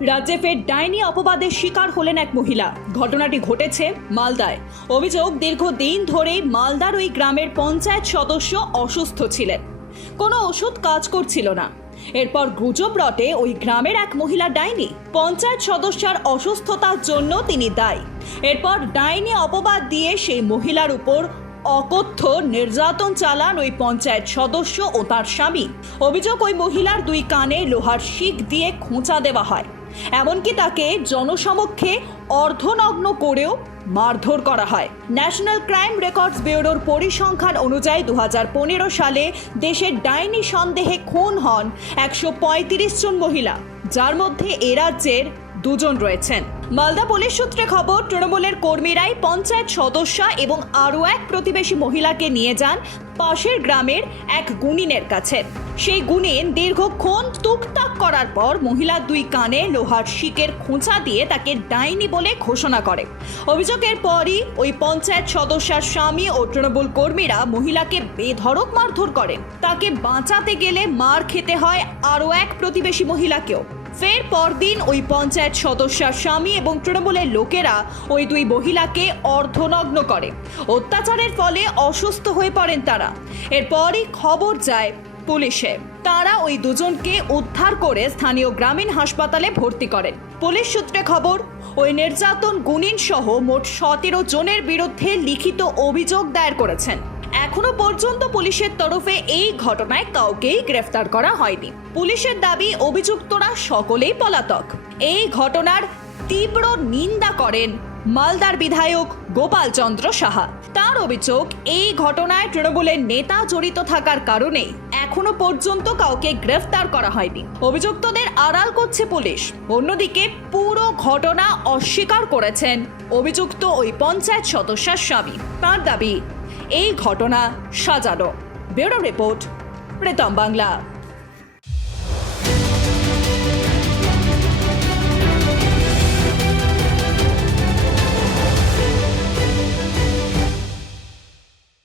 রাজ্যে ফের ডাইনি অপবাদের শিকার হলেন এক মহিলা। ঘটনাটি ঘটেছে মালদায়। অভিযোগ, দীর্ঘদিন ধরেই মালদার ওই গ্রামের পঞ্চায়েত সদস্য অসুস্থ ছিলেন। কোনো ওষুধ কাজ করছিল না। এরপর গুজব রটে ওই গ্রামের এক মহিলা ডাইনি। পঞ্চায়েত সদস্যার অসুস্থতার জন্য তিনি দায়ী। এরপর ডাইনি অপবাদ দিয়ে সেই মহিলার উপর অকথ্য নির্যাতন চালান ওই পঞ্চায়েত সদস্য ও তার স্বামী। অভিযোগ, ওই মহিলার দুই কানে লোহার শিক দিয়ে খোঁচা দেওয়া হয়। এমনকি তাকে জনসমক্ষে অর্ধনগ্ন করেও মারধর করা হয়। ন্যাশনাল ক্রাইম রেকর্ডস ব্যুরোর পরিসংখ্যান অনুযায়ী দু পনেরো সালে দেশের ডাইনি সন্দেহে খুন হন একশো পঁয়ত্রিশ জন মহিলা, যার মধ্যে এ রাজ্যের দুজন রয়েছেন। মালদা পুলিশ সূত্রে খবর, তৃণমূলের কর্মীরাই পঞ্চায়েত সদস্যা এবং আরও এক প্রতিবেশী মহিলাকে নিয়ে যান পাশের গ্রামের এক গুনিনের কাছে। সেই গুনিন দীর্ঘক্ষণ তুকতাক করার পর মহিলার দুই কানে লোহার শিকের খোঁচা দিয়ে তাকে ডাইনি বলে ঘোষণা করে। অভিযোগের পরই ওই পঞ্চায়েত সদস্যার স্বামী ও তৃণমূল কর্মীরা মহিলাকে বেধড়ক মারধর করেন। তাকে বাঁচাতে গেলে মার খেতে হয় আরও এক প্রতিবেশী মহিলাকেও। ফের পরদিন ওই পঞ্চায়েত সদস্যার স্বামী এবং তৃণমূলের লোকেরা ওই দুই মহিলাকে অর্ধনগ্ন করে। অত্যাচারের ফলে অসুস্থ হয়ে পড়েন তারা। এরপরই খবর যায় পুলিশে। তারা ওই দুজনকে উদ্ধার করে স্থানীয় গ্রামীণ হাসপাতালে ভর্তি করেন। পুলিশ সূত্রে খবর, ওই নির্যাতন গুণিন সহ মোট সতেরো জনের বিরুদ্ধে লিখিত অভিযোগ দায়ের করেছেন। এখনও পর্যন্ত পুলিশের তরফে এই ঘটনায় কাউকেই গ্রেফতার করা হয়নি। পুলিশের দাবি, অভিযুক্তরা সকলেই পলাতক। এই ঘটনার তীব্র নিন্দা করেন মালদার বিধায়ক গোপাল চন্দ্র সাহা। তার অভিযোগ, এই ঘটনায় তৃণমূলের নেতা জড়িত থাকার কারণে এখনও পর্যন্ত কাউকে গ্রেফতার করা হয়নি। অভিযুক্তদের আড়াল করছে পুলিশ। অন্যদিকে পুরো ঘটনা অস্বীকার করেছেন অভিযুক্ত ওই পঞ্চায়েত সদস্যার স্বামী। তার দাবি এই ঘটনা সাজানো। Bureau report Pritam Bangla.